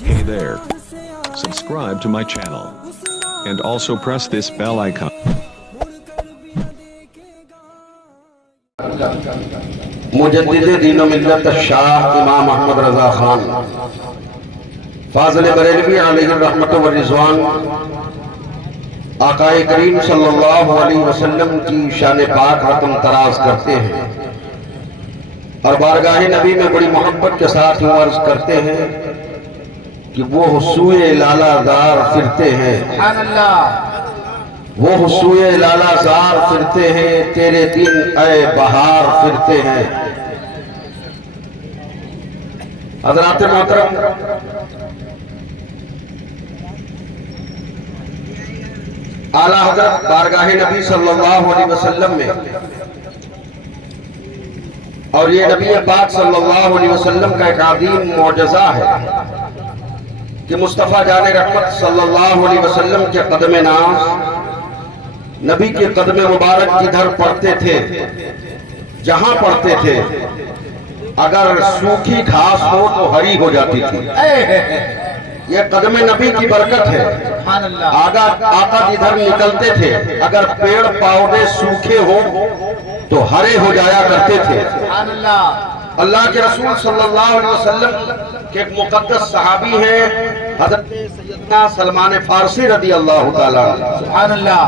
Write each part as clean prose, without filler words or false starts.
Hey there. Subscribe to my channel. And also press this bell icon. मुजद्दिद दीन मिल्लत शाह इमाम अहमद रजा खान फाज़िल बरेलवी अलैहि रहमत व रिज़वान आकाए करीम सल्लल्लाहु अलैहि वसल्लम की शान पाक रकम तराज करते हैं और बारगाह नबी में बड़ी मोहब्बत के साथ यूं अर्ज करते हैं कि वो हुस्सूए लालाज़ार फिरते हैं, वो हुस्सूए लालाज़ार फिरते हैं, तेरे दिन ऐ बहार फिरते हैं। हज़रात मोहतरम, आला हज़रत बारगाह नबी सल्लल्लाहु अलैहि वसल्लम में, और ये नबी पाक सल्लल्लाहु अलैहि वसल्लम का एक अज़ीम मौजज़ा है कि मुस्तफ़ा जाने रहमत सल्लल्लाहु अलैहि वसल्लम के कदम नाज़ नबी के कदम मुबारक किधर पड़ते थे, जहां पड़ते थे, अगर सूखी घास हो तो हरी हो जाती थी। ये कदम नबी की बरकत है। आका जिधर निकलते थे, अगर पेड़ पौधे सूखे हो तो हरे हो जाया करते थे। अल्लाह के रसूल सल्लल्लाहु अलैहि वसल्लम के एक मुक़द्दस सहाबी हैं हज़रत सैयदना सलमान फारसी रज़ी अल्लाह ताला। सुभान अल्लाह।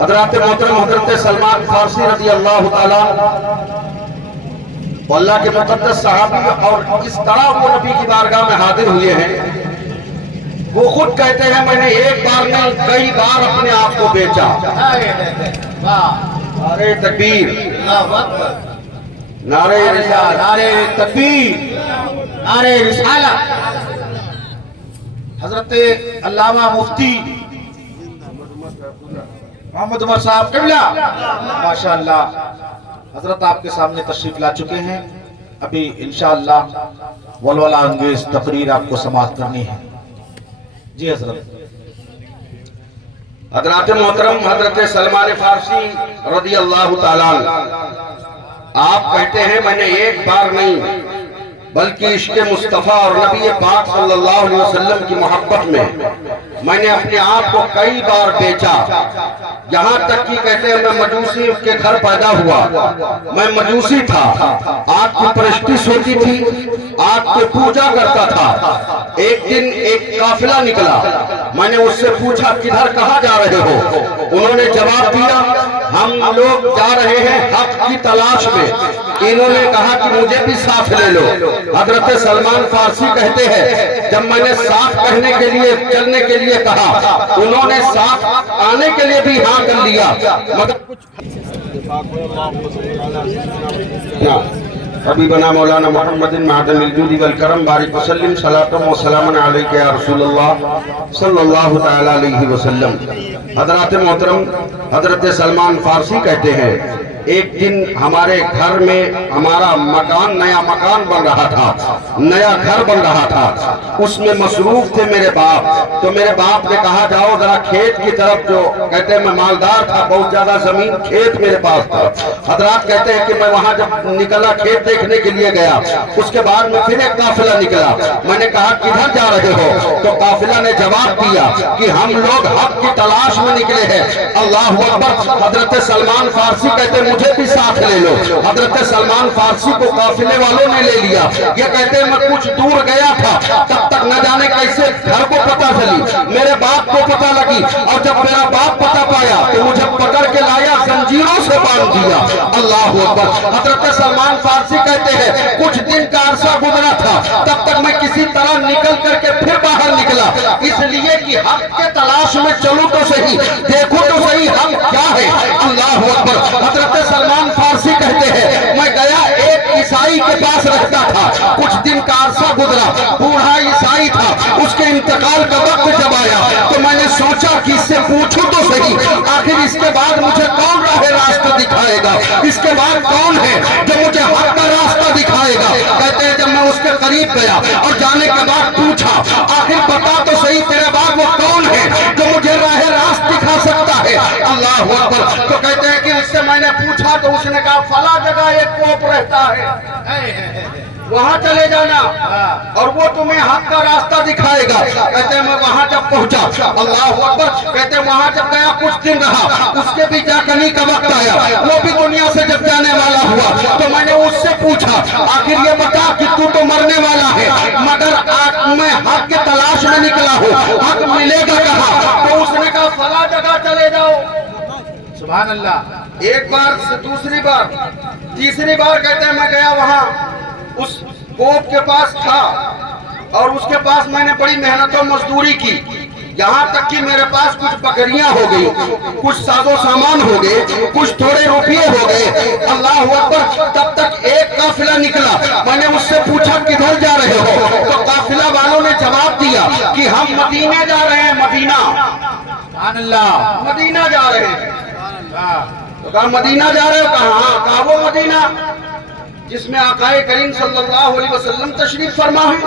हज़रत मोहतरम हज़रत सलमान फारसी रज़ी अल्लाह ताला अल्लाह के मुक़द्दस सहाबी, और इस तरह वो नबी की बारगाह में हाजिर हुए हैं। वो खुद कहते हैं मैंने एक बार नहीं कई बार अपने आप को बेचा। नारे तकबीर, नारे रिसालत, नारे तकबीर, नारे रिसालत। हजरत अल्लामा मुफ्ती मोहम्मद उमर साहब क़िबला माशाअल्लाह हजरत आपके सामने तशरीफ ला चुके हैं। अभी इंशाअल्लाह वलवला अंगेज तकरीर आपको समाप्त करनी है। जी हजरत। हजरत मोहतरम हजरत सलमान फारसी रज़ी अल्लाह ताला, आप कहते हैं मैंने एक बार नहीं बल्कि इश्क़ मुस्तफ़ा और नबी पाक सल्लल्लाहु अलैहि वसल्लम की मोहब्बत में मैंने अपने आप को कई बार बेचा। यहाँ तक कि कहते हैं मैं मजूसी के घर पैदा हुआ, मैं मजूसी था, आग की प्रैक्टिस होती थी, आग की पूजा करता था। एक दिन एक काफिला निकला, मैंने उससे पूछा किधर कहाँ जा रहे हो? उन्होंने जवाब दिया हम लोग जा रहे हैं हक की तलाश में। इन्होंने कहा कि मुझे भी साथ ले लो। हजरत सलमान फारसी कहते हैं जब मैंने साथ कहने के लिए चलने के लिए कहा, उन्होंने साथ आने के लिए भी हाँ कर लिया, मगर अभी बना मौलाना मोहम्मदिन मादनिल जूदी वल करम बारिक वसल्लम सलातम व सलामन अलैका या रसूलल्लाह सल्लल्लाहु तआला अलैहि वसल्लम। हजरत मोहतरम हजरत सलमान फारसी कहते हैं एक दिन हमारे घर में हमारा मकान नया मकान बन रहा था, नया घर बन रहा था, उसमें मसरूफ थे मेरे बाप। तो मेरे बाप ने कहा जाओ जरा खेत की तरफ, जो कहते हैं मैं मालदार था, बहुत ज्यादा जमीन खेत मेरे पास था। हजरात कहते हैं कि मैं वहां जब निकला खेत देखने के लिए गया, उसके बाद में फिर एक काफिला निकला। मैंने कहा किधर जा रहे हो? तो काफिला ने जवाब दिया कि हम लोग हक की तलाश में निकले हैं। अल्लाह अकबर। हजरत सलमान फारसी कहते हैं मुझे भी साथ ले लो। हजरत सलमान फारसी को काफिले वालों ने ले लिया। ये कहते हैं मैं कुछ दूर गया था, तब तक न जाने कैसे घर को पता चली, मेरे बाप को पता लगी, और जब मेरा बाप पता पाया तो मुझे पकड़ के लाया, जंजीरों से बांध दिया। अल्लाह अकबर। हजरत सलमान फारसी कहते हैं कुछ दिन का अरसा गुजरा था, तब तक मैं किसी तरह निकल करके फिर बाहर निकला, इसलिए कि हक के तलाश में चलूं तो सही, देखूं तो सही हक क्या है। अल्लाह अकबर। हजरत सलमान फारसी कहते हैं मैं गया एक ईसाई के पास रहता था, कुछ दिन का अरसा गुजरा, बूढ़ा ईसाई था, उसके इंतकाल का वक्त जब आया तो मैंने सोचा कि इससे पूछूं तो सही आखिर इसके बाद मुझे कौन राह रास्ता दिखाएगा, इसके बाद कौन है जो मुझे हक का रास्ता दिखाएगा। कहते हैं जब मैं उसके करीब गया और जाने के बाद पूछा आखिर बता तो सही तेरे बाद वो कौन है जो मुझे राह रास्ता दिखा सकता है। अल्लाह अकबर। तो कहते हैं कि उससे मैंने पूछा तो उसने कहा फला जगह एक कोप रहता है, वहां चले जाना और वो तुम्हें हक का रास्ता दिखाएगा। कहते मैं वहां जब पहुंचा, अल्लाह अकबर, कहते वहां जब गया कुछ दिन रहा, उसके भी जागने का वक्त आया, वो भी दुनिया से जब जाने वाला हुआ तो मैंने उससे पूछा आखिर ये बता कि तू तो मरने वाला है मगर आज मैं हक के तलाश में निकला हूँ, हक मिलेगा कहाँ? तो उसने कहा फला जगह चले जाओ। सुभान अल्लाह। एक बार से दूसरी बार तीसरी बार कहते हैं मैं गया वहां, उस कोप के पास था और उसके पास मैंने बड़ी मेहनत और मजदूरी की, यहाँ तक कि मेरे पास कुछ बकरियां हो गई, कुछ साजो सामान हो गए, कुछ थोड़े रुपये हो गए। अल्लाह अकबर, तब तक एक काफिला निकला। मैंने उससे पूछा किधर जा रहे हो? तो काफिला वालों ने जवाब दिया कि हम मदीने जा रहे हैं, मदीना, सुभान अल्लाह। मदीना जा रहे हैं। तो कहा मदीना जा रहे हो? कहा हाँ। कहा वो मदीना जिसमें आकाए करीम सल्लल्लाहु अलैहि वसल्लम तशरीफ फरमा है?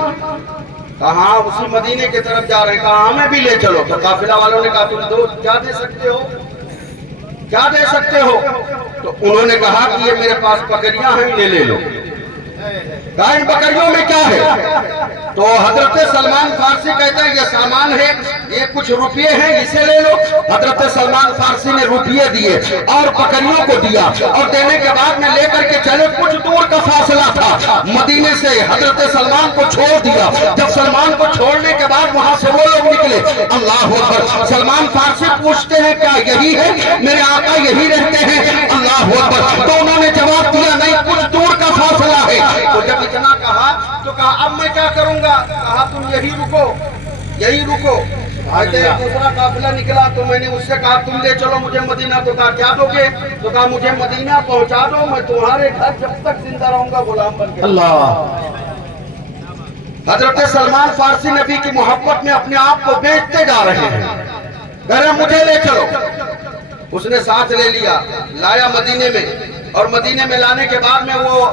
कहा उसी मदीने की तरफ जा रहे हैं। कहा हमें भी ले चलो। तो काफिला वालों ने कहा तुम दो क्या दे सकते हो, क्या दे सकते हो? तो उन्होंने कहा कि ये मेरे पास बकरियां हैं, ये ले लो। कहा इन बकरियों में क्या है? तो हजरत सलमान फारसी कहते हैं ये सामान है, ये कुछ रुपये हैं, इसे ले लो। हजरत सलमान फारसी ने रुपये दिए और बकरियों को दिया और देने के बाद में लेकर के चले। कुछ दूर का फासला था मदीने से, हजरत सलमान को छोड़ दिया। जब सलमान को छोड़ने के बाद वहां से वो लोग निकले, अल्लाह अकबर, सलमान फारसी पूछते हैं क्या यही है, मेरे आका यही रहते हैं? अल्लाह अकबर। तो उन्होंने जवाब दिया नहीं, कुछ दूर का फासला है। तो जब इतना कहा तो कहा अब मैं क्या करूंगा? कहा तुम यही रुको, यही रुको। दूसरा काफिला निकला तो मैंने उससे कहा तुम ले चलो मुझे मदीना। तो कहा क्या दोगे? तो कहा मुझे मदीना पहुंचा दो, मैं तुम्हारे घर जब तक जिंदा रहूंगा गुलाम बन के। अल्लाह। हजरत सलमान फारसी नबी की मोहब्बत में अपने आप को बेचते जा रहे हैं, कह रहे मुझे ले चलो। उसने साथ ले लिया, लाया मदीने में और मदीने में लाने के बाद में वो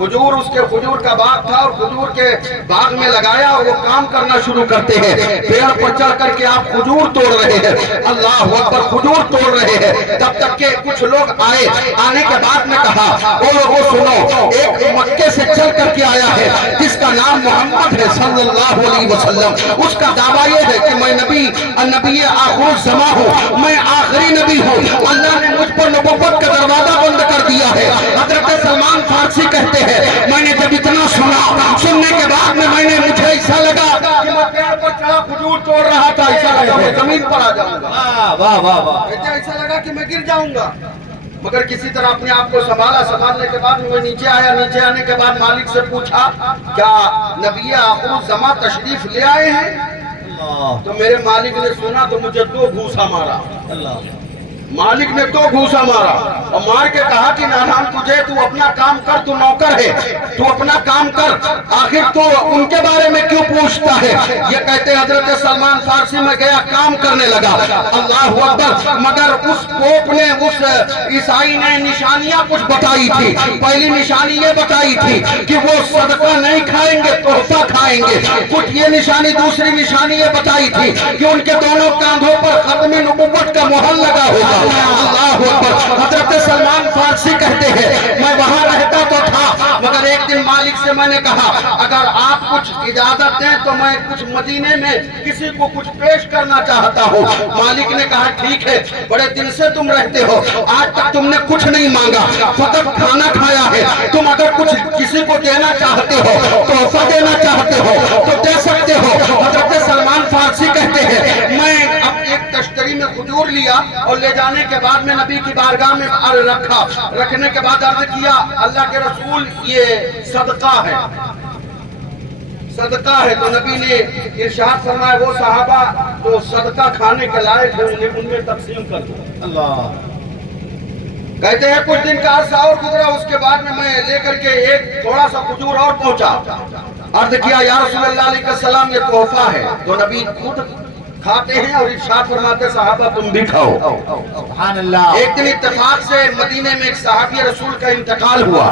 खजूर, उसके खजूर का बाग था और खजूर के बाग में लगाया और वो काम करना शुरू करते हैं। पेड़ पर चढ़ करके आप खजूर तोड़ रहे हैं, अल्लाह अकबर, खजूर तोड़ रहे हैं। तब तक के कुछ लोग आए, आने के बाद में कहा ओ लोगों सुनो, एक मक्के से चल करके आया है जिसका नाम मोहम्मद है सल्लल्लाहु अलैहि वसल्लम। उसका दावा ये है कि मैं नबी आखिर ज़मा हूँ, मैं आखिरी नबी हूँ। अल्लाह ने मुझ पर नबुव्वत का दरवाजा बंद कर दिया है। हजरत सलमान फारसी कहते हैं मैंने जब इतना सुना, सुनने के बाद में मैंने मुझे ऐसा लगा कि मैं पेड़ पर चढ़ा खजूर तोड़ रहा था, ऐसा लगा मैं जमीन पर आ जाऊंगा। वाह वाह वाह। कहते ऐसा लगा कि मैं गिर जाऊंगा, मगर किसी तरह अपने आप को संभाला। संभालने के बाद मैं नीचे आया। नीचे आने के बाद मालिक से पूछा क्या नबी आखिर ज़मा तशरीफ ले आए हैं? तो मेरे मालिक ने सुना तो मुझे 2 घूसा मारा। मालिक ने 2 घूसा मारा और मार के कहा कि नादान तुझे, तू अपना काम कर, तू नौकर है, तू अपना काम कर, आखिर तू उनके बारे में क्यों पूछता है? ये कहते हजरत सलमान फारसी में गया, काम करने लगा, अल्लाह अकबर। मगर उस पोप ने, उस ईसाई ने निशानियां कुछ बताई थी। पहली निशानी ये बताई थी कि वो सदका नहीं खाएंगे, तोहफा खाएंगे। कुछ ये निशानी, दूसरी निशानी ये बताई थी कि उनके दोनों कांधों पर खत्म नबुव्वत का मोहर लगा होगा। अल्लाह अकबर। हजरत सलमान फारसी कहते हैं मैं वहां रहता तो था, मगर एक दिन मालिक से मैंने कहा अगर आप कुछ इजाजत दें तो मैं कुछ मदीने में किसी को कुछ पेश करना चाहता हूँ। मालिक ने कहा ठीक है, बड़े दिन से तुम रहते हो, आज तक तुमने कुछ नहीं मांगा, फकत खाना खाया है। तुम अगर कुछ किसी को देना चाहते हो, तोहफा देना चाहते हो तो दे सकते हो। हजरत सलमान फारसी कहते हैं मैं अब एक तश्तरी में खजूर लिया और ले जाने के बाद में नबी की बारगाह में रखा। रखने के बाद अर्ज किया अल्लाह के रसूल ये सदका है, सदका है। तो नबी ने इरशाद फरमाया वो सहाबा जो सदका खाने के लायक है उन्हें उनमें तकसीम कर दो। अल्लाह। कहते हैं कुछ दिन का अरसा और गुजरा, उसके बाद में मैं लेकर के एक थोड़ा सा खजूर और पहुंचा। अर्ज किया या रसूलल्लाह अलैहि सलाम ये तोहफा है। तो नबी खुद کھاتے ہیں اور ارشاد فرماتے صحابہ تم بھی کھاؤ. سبحان اللہ. ایک دن اتفاق سے مدینے میں ایک صحابی رسول کا انتقال ہوا.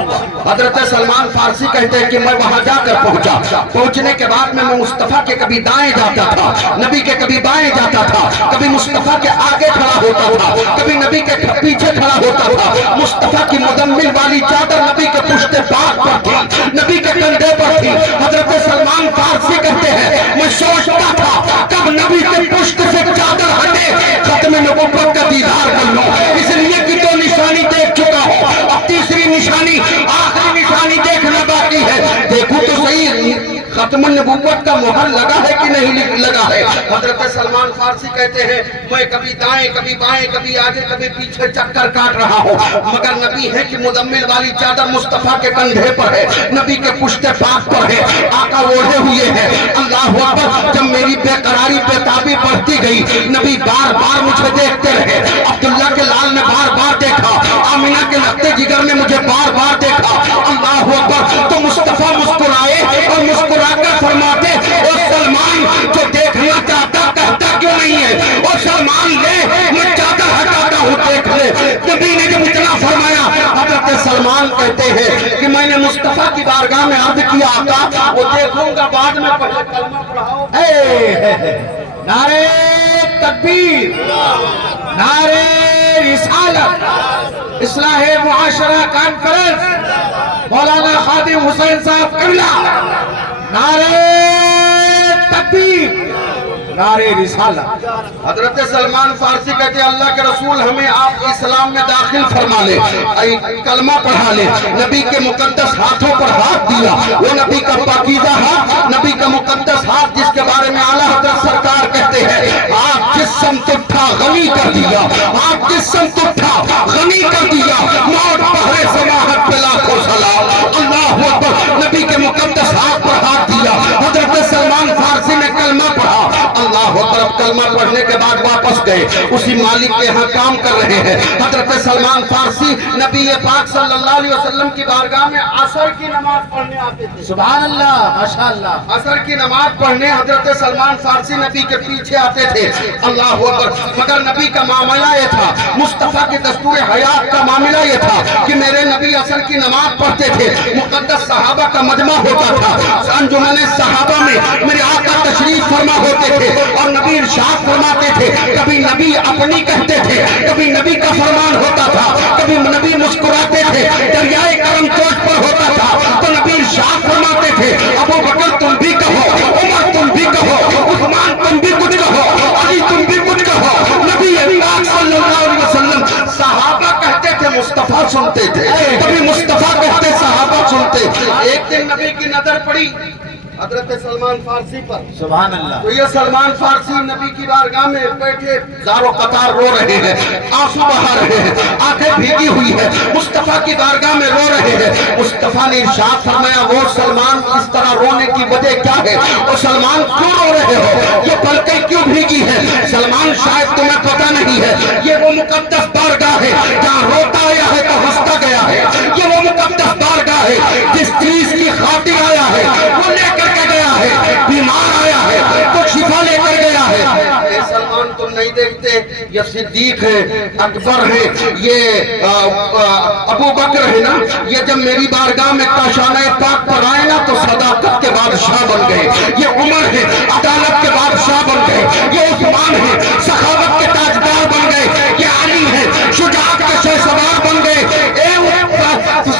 حضرت سلمان فارسی کہتے ہیں کہ میں وہاں جا کر پہنچا. پہنچنے کے بعد میں مصطفیٰ کے کبھی دائیں جاتا تھا, نبی کے کبھی بائیں جاتا تھا, کبھی مصطفیٰ کے آگے کھڑا ہوتا تھا, کبھی نبی کے پیچھے کھڑا ہوتا تھا. مصطفیٰ کی مزمل والی چادر نبی کے پشت پاک پر تھی, نبی کے کندھے پر تھی. حضرت سلمان فارسی کہتے ہیں میں سوچتا تھا کب نبی کے پشت سے چادر ہٹے ختم نبوت کا دیدار کر لوں. اس لیے کہ دو نشانی دیکھ چکا ہوں, اب تیسری نشانی آخری نشانی دیکھنا باقی ہے. دیکھو تو صحیح ختم النبوت کا مہر لگا ہے کہ نہیں لگا ہے. حضرت سلمان فارسی کہتے ہیں میں کبھی دائیں کبھی بائیں کبھی آگے کبھی پیچھے چکر کاٹ رہا ہوں, مگر نبی ہے کہ مزمل والی چادر مصطفیٰ کے کندھے پر ہے, نبی کے پشت پاک پر ہے, آقا اوڑھے ہوئے ہیں. اللہ اکبر. جب میری بے قراری بے تابی بڑھتی گئی, نبی بار بار مجھے دیکھتے رہے. عبداللہ کے لال نے بار بار دیکھا, آمینہ کے لگتے جگر نے مجھے بار بار دیکھا. اللہ اکبر. تو مصطفیٰ مسکرائے اور مسکرا کر فرماتے او سلمان جو دیکھنا چاہتا کہتا کیوں نہیں ہے, او سلمان لے میں چادر ہٹاتا ہوں دیکھ لے. نبی نے جب اتنا فرمایا, حضرت سلمان کہتے ہیں کہ میں نے مصطفیٰ کی بارگاہ میں عرض کیا آقا وہ دیکھوں گا بعد میں, پہلے کلمہ پڑھاؤ. نعرے تکبیر, نعرے رسالت, اصلاح معاشرہ کانفرنس مولانا خادم حسین صاحب قبلہ. نعرے تکبیر, نعرے رسالت. حضرت سلمان فارسی کہتے ہیں اللہ کے رسول ہمیں آپ اسلام میں داخل فرما لے, کلمہ پڑھا لے. نبی کے مقدس ہاتھوں پر ہاتھ دیا, وہ نبی کا پاکیزہ ہاتھ, نبی کا مقدس ہاتھ جس کے بارے میں اعلیٰ حضرت سرکار کہتے ہیں آپ جس سمت اٹھا غنی کر دیا, آپ جس سمت اٹھا غنی کر دیا. موت پہرے سماحت پہ لاکھوں سلام. اللہ اکبر. نبی کے مقدس ہاتھ پر ہاتھ دیا. حضرت سلمان فارسی نے کلمہ پڑھا. اللہ اکبر. کلمہ پڑھنے کے بعد واپس گئے, اسی مالک کے ہاں کام کر رہے ہیں. حضرت سلمان فارسی نبی پاک صلی اللہ علیہ وسلم کی بارگاہ میں عصر کی نماز پڑھنے آتے تھے. سبحان اللہ, ماشاءاللہ. عصر کی نماز پڑھنے حضرت سلمان فارسی نبی کے پیچھے آتے تھے. اللہ اکبر. مگر نبی کا معاملہ یہ تھا, مصطفیٰ کے دستور حیات کا معاملہ یہ تھا کہ میرے نبی عصر کی نماز پڑھتے تھے, مقدس صحابہ کا مجمع ہوتا تھا, انجمن صحابہ میں میرے آقا تشریف فرما ہوتے تھے اور نبی ارشاد فرماتے تھے. کبھی نبی اپنی کہتے تھے, کبھی نبی کا فرمان ہوتا تھا, کبھی نبی مسکراتے تھے. دریائے کرم چوٹ پر ہوتا تھا تو نبی ارشاد فرماتے تھے ابو بکر تم بھی کہو, عمر تم بھی کہو, عثمان تم بھی کچھ کہو, علی تم بھی کچھ کہو. نبی پاک صلی اللہ علیہ وسلم صحابہ کہتے تھے مصطفیٰ سنتے تھے, کبھی مصطفیٰ کہتے صحابہ سنتے. ایک دن نبی کی نظر پڑی حضرت سلمان فارسی پر. سبحان اللہ. تو یہ سلمان فارسی نبی کی بارگاہ میں بیٹھے زارو قطار رو رہے ہیں, آنسو بہا رہے ہیں, آنکھیں بھیگی ہوئی ہیں, مصطفیٰ کی بارگاہ میں رو رہے ہیں. مصطفیٰ نے ارشاد فرمایا وہ سلمان اس طرح رونے کی وجہ کیا ہے, اور سلمان کیوں رو رہے ہو, یہ پلکیں کیوں بھیگی ہیں. سلمان شاید تمہیں پتہ نہیں ہے یہ وہ مقدس بارگاہ ہے جہاں روتا آیا ہے تو ہنستا گیا ہے. یہ وہ مقدس بارگاہ ہے جس چیز کی خاطر آیا ہے وہ لے کر کے گیا ہے, بیمار آیا ہے تو شفا لے کر گیا ہے. اے سلمان تم نہیں دیکھتے یہ صدیق ہے, اکبر ہے, یہ ابو بکر ہے نا, یہ جب میری بارگاہ میں کاشانہ پاک پر آئے نا تو صداقت کے بادشاہ بن گئے. یہ عمر ہے, عدالت کے بادشاہ بن گئے. یہ عثمان ہے, سخاوت کے تاجدار بن گئے. یہ علی ہے, شجاعت کے شہسوار بن گئے. اے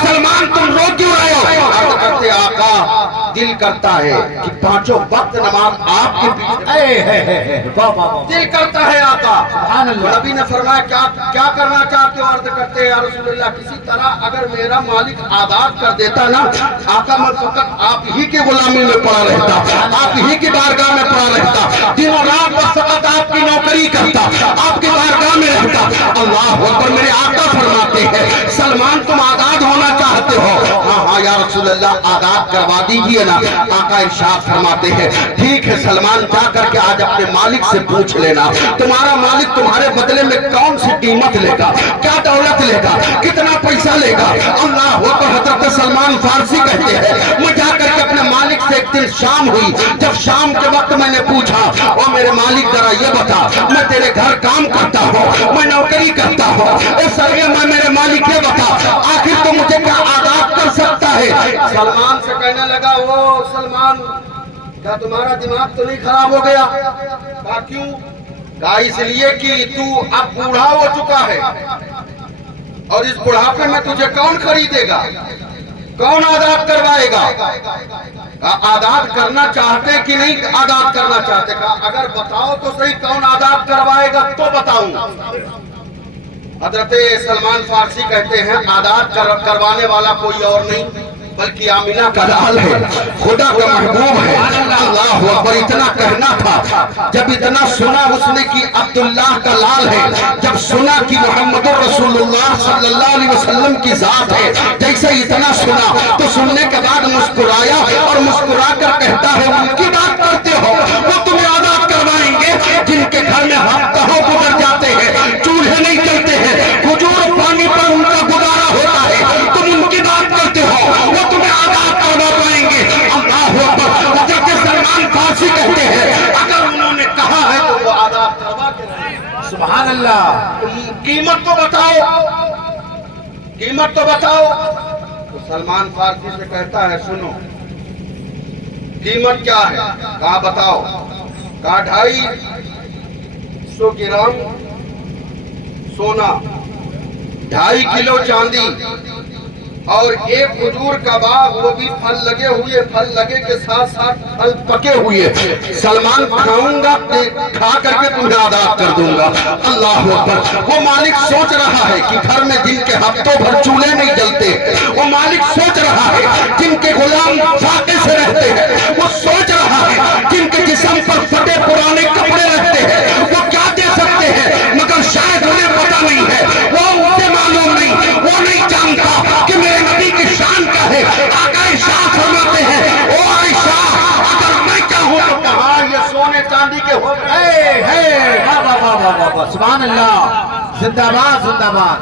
سلمان تم رو کیوں رہے ہو. عرض کرتے آقا دل کرتا ہے کہ پانچوں وقت نماز آپ کے پیچھے, دل کرتا ہے آقا. نبی نے فرمایا کیا کرنا چاہتے ہو. عرض کرتے ہیں یا رسول اللہ کسی طرح اگر میرا مالک آزاد کر دیتا نا آقا میں فقط آپ ہی کی غلامی میں پڑا رہتا, آپ ہی کی بارگاہ میں پڑا رہتا, دن و رات بس فقط آپ کی نوکری کرتا, آپ کی بارگاہ میں رہتا. اللہ اکبر. میرے آقا فرماتے ہیں سلمان تم آزاد ہونا چاہتے ہو. ہاں ہاں یا رسول اللہ آداب کروا دیجئے نا. آقا ارشاد فرماتے ہیں ٹھیک ہے سلمان جا کر کے آج اپنے مالک سے پوچھ لینا تمہارا مالک تمہارے بدلے میں کون سی قیمت لے گا, کیا دولت لے گا, کتنا پیسہ لے گا. اللہ اکبر. حضرت سلمان فارسی کہتے ہیں میں جا کر کے اپنے مالک سے ایک دن شام ہوئی, جب شام کے وقت میں نے پوچھا او میرے مالک ذرا یہ بتا میں تیرے گھر کام کرتا ہوں, میں نوکری کرتا ہوں, اس لیے میں میرے مالک یہ بتا آخر تو مجھے کیا آداب کر سکتا ہے. سلمان سے کہنے لگا وہ سلمان کیا تمہارا دماغ تو نہیں خراب ہو گیا. کہا کیوں؟ کہا اس لیے کہ تو اب بوڑھا ہو چکا ہے اور اس بڑھاپے میں تجھے کون خریدے گا, کون آداب کروائے گا. آداب کرنا چاہتے کہ نہیں آداب کرنا چاہتے. کہا اگر بتاؤ تو صحیح کون آداب کروائے گا تو بتاؤں. حضرت سلمان فارسی کہتے ہیں آداب کروانے والا کوئی اور نہیں بلکہ آمینہ کا لال ہے, خدا کا محبوب ہے. اللہ اکبر. اتنا کہنا تھا جب اتنا سنا اس نے کہ عبداللہ کا لال ہے, جب سنا کہ محمد رسول اللہ صلی اللہ علیہ وسلم کی ذات ہے, جیسے اتنا سنا تو سننے کے بعد مسکرایا اور مسکرا کر کہتا ہے ان کی بات کرتے ہو وہ تمہیں آزاد کروائیں گے جن کے گھر میں ہفتوں گزر جاتے ہیں, چولہے نہیں چلتے ہیں, کھجور پانی پر ان کا گزارا ہوتا ہے, تم ان کی بات کرتے ہو وہ تمہیں آزاد کروا پائیں گے. اللہ اکبر. حضرت سلمان فارسی کہتے ہیں اگر انہوں نے کہا ہے تو وہ آزاد کروا کے رہے. سبحان اللہ. قیمت تو بتاؤ, قیمت تو بتاؤ. تو سلمان فارسی سے کہتا ہے سنو قیمت کیا ہے. کہا بتاؤ. کہا 250 گرام سونا, 2.5 کلو چاندی اور ایک کھجور کا باغ, وہ بھی پھل لگے ہوئے, پھل لگے کے ساتھ ساتھ پھل پکے ہوئے. سلمان کھاؤں گا, کھا کر کے تمہیں آزاد کر دوں گا. اللہ اکبر. وہ مالک سوچ رہا ہے کہ گھر میں جن کے ہفتوں بھر چولہے نہیں جلتے, وہ مالک سوچ رہا ہے جن کے غلام فاقے سے رہتے ہیں, وہ سوچ رہا ہے جن کے جسم پر پھٹے پرانے کپڑے رہتے ہیں وہ کیا دے سکتے ہیں, مگر شاید انہیں پتہ نہیں ہے, وہ اسے معلوم نہیں, وہ نہیں جانتا کہ میرے نبی کی شان کیا ہے. آقا ارشاد فرماتے ہیں او عائشہ اگر میں چاہوں تو کہاں یہ سونے چاندی کے ہو. واہ واہ واہ واہ واہ. سبحان اللہ. زندہ باد زندہ باد.